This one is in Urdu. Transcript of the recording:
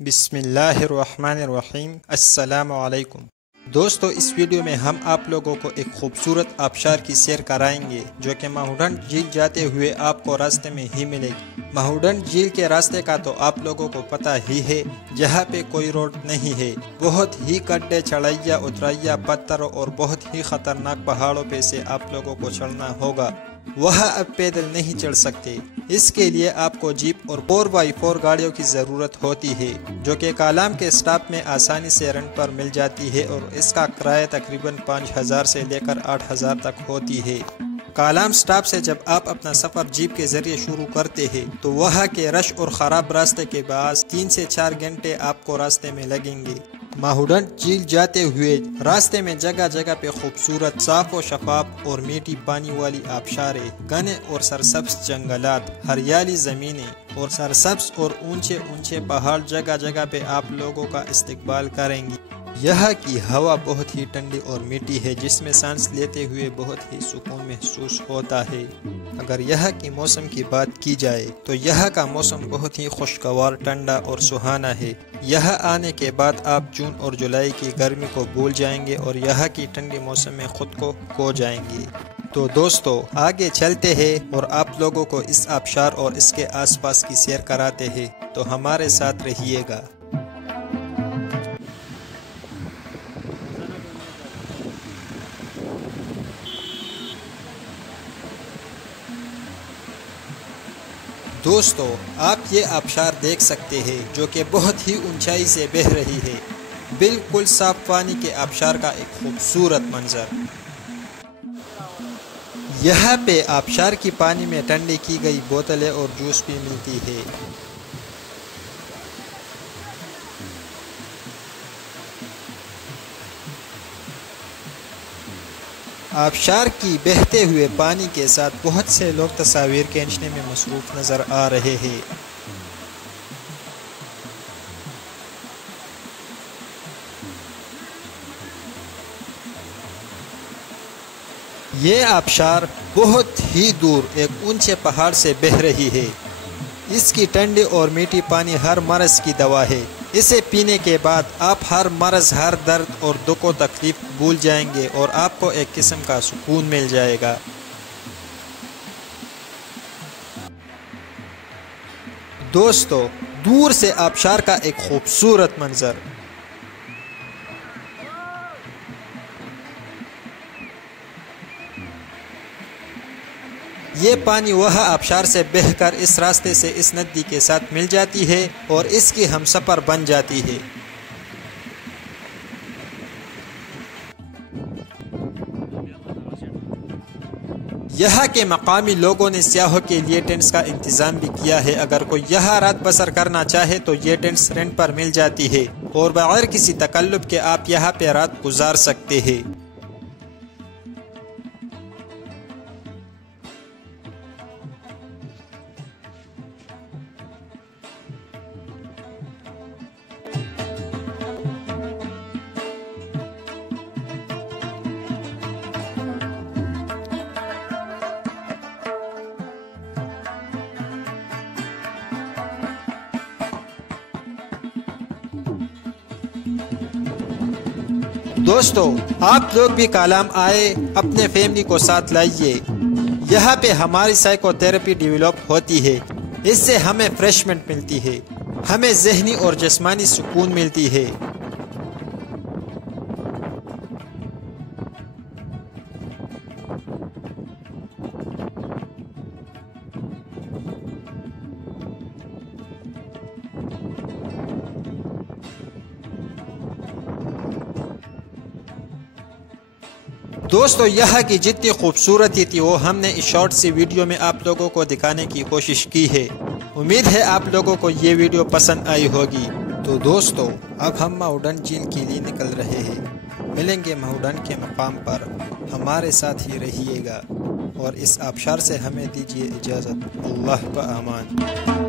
بسم اللہ الرحمن الرحیم۔ السلام علیکم دوستو، اس ویڈیو میں ہم آپ لوگوں کو ایک خوبصورت آبشار کی سیر کرائیں گے جو کہ مہوڈنڈ جھیل جاتے ہوئے آپ کو راستے میں ہی ملے گی۔ مہوڈنڈ جھیل کے راستے کا تو آپ لوگوں کو پتہ ہی ہے، جہاں پہ کوئی روڈ نہیں ہے، بہت ہی گڈھے، چڑھائیاں اترائیاں، پتھروں اور بہت ہی خطرناک پہاڑوں پہ سے آپ لوگوں کو چڑھنا ہوگا۔ وہاں اب پیدل نہیں چڑھ سکتے، اس کے لیے آپ کو جیپ اور 4x4 گاڑیوں کی ضرورت ہوتی ہے، جو کہ کالام کے سٹاپ میں آسانی سے رنٹ پر مل جاتی ہے اور اس کا کرایہ تقریباً 5000 سے لے کر 8000 تک ہوتی ہے۔ کالام سٹاپ سے جب آپ اپنا سفر جیپ کے ذریعے شروع کرتے ہیں تو وہاں کے رش اور خراب راستے کے باعث 3 سے 4 گھنٹے آپ کو راستے میں لگیں گے۔ مہوڈنڈ جھیل جاتے ہوئے راستے میں جگہ جگہ پہ خوبصورت، صاف و شفاف اور میٹھی پانی والی آبشاریں، گھنے اور سرسبز جنگلات، ہریالی زمینیں اور سرسبز اور اونچے اونچے پہاڑ جگہ جگہ پہ آپ لوگوں کا استقبال کریں گی۔ یہاں کی ہوا بہت ہی ٹھنڈی اور میٹھی ہے، جس میں سانس لیتے ہوئے بہت ہی سکون محسوس ہوتا ہے۔ اگر یہاں کی موسم کی بات کی جائے تو یہاں کا موسم بہت ہی خوشگوار، ٹھنڈا اور سہانا ہے۔ یہاں آنے کے بعد آپ جون اور جولائی کی گرمی کو بھول جائیں گے اور یہاں کی ٹھنڈی موسم میں خود کو کھو جائیں گے۔ تو دوستو، آگے چلتے ہیں اور آپ لوگوں کو اس آبشار اور اس کے آس پاس کی سیر کراتے ہیں، تو ہمارے ساتھ رہیے گا۔ دوستو، آپ یہ آبشار دیکھ سکتے ہیں جو کہ بہت ہی اونچائی سے بہہ رہی ہے، بالکل صاف پانی کے آبشار کا ایک خوبصورت منظر۔ یہاں پہ آبشار کی پانی میں ٹھنڈی کی گئی بوتلیں اور جوس بھی ملتی ہے۔ آبشار کی بہتے ہوئے پانی کے ساتھ بہت سے لوگ تصاویر کھینچنے میں مصروف نظر آ رہے ہیں۔ یہ آبشار بہت ہی دور ایک اونچے پہاڑ سے بہہ رہی ہے۔ اس کی ٹھنڈی اور میٹھی پانی ہر مرض کی دوا ہے۔ اسے پینے کے بعد آپ ہر مرض، ہر درد اور دکھ و تکلیف بھول جائیں گے اور آپ کو ایک قسم کا سکون مل جائے گا۔ دوستو، دور سے آبشار کا ایک خوبصورت منظر۔ یہ پانی وہ آبشار سے بہہ کر اس راستے سے اس ندی کے ساتھ مل جاتی ہے اور اس کی ہمسفر بن جاتی ہے۔ یہاں کے مقامی لوگوں نے سیاحوں کے لیے ٹینٹس کا انتظام بھی کیا ہے۔ اگر کوئی یہاں رات بسر کرنا چاہے تو یہ ٹینٹس رینٹ پر مل جاتی ہے اور بغیر کسی تکلف کے آپ یہاں پہ رات گزار سکتے ہیں۔ دوستو، آپ لوگ بھی کالام آئے، اپنے فیملی کو ساتھ لائیے۔ یہاں پہ ہماری سائیکو تھراپی ڈیولپ ہوتی ہے، اس سے ہمیں فریشمنٹ ملتی ہے، ہمیں ذہنی اور جسمانی سکون ملتی ہے۔ دوستو، یہاں کی جتنی خوبصورتی تھی وہ ہم نے اس شارٹ سی ویڈیو میں آپ لوگوں کو دکھانے کی کوشش کی ہے۔ امید ہے آپ لوگوں کو یہ ویڈیو پسند آئی ہوگی۔ تو دوستو، اب ہم مہوڈنڈ جھیل کے لیے نکل رہے ہیں۔ ملیں گے مہوڈنڈ کے مقام پر، ہمارے ساتھ ہی رہیے گا اور اس آبشار سے ہمیں دیجیے اجازت۔ اللہ پہ امان۔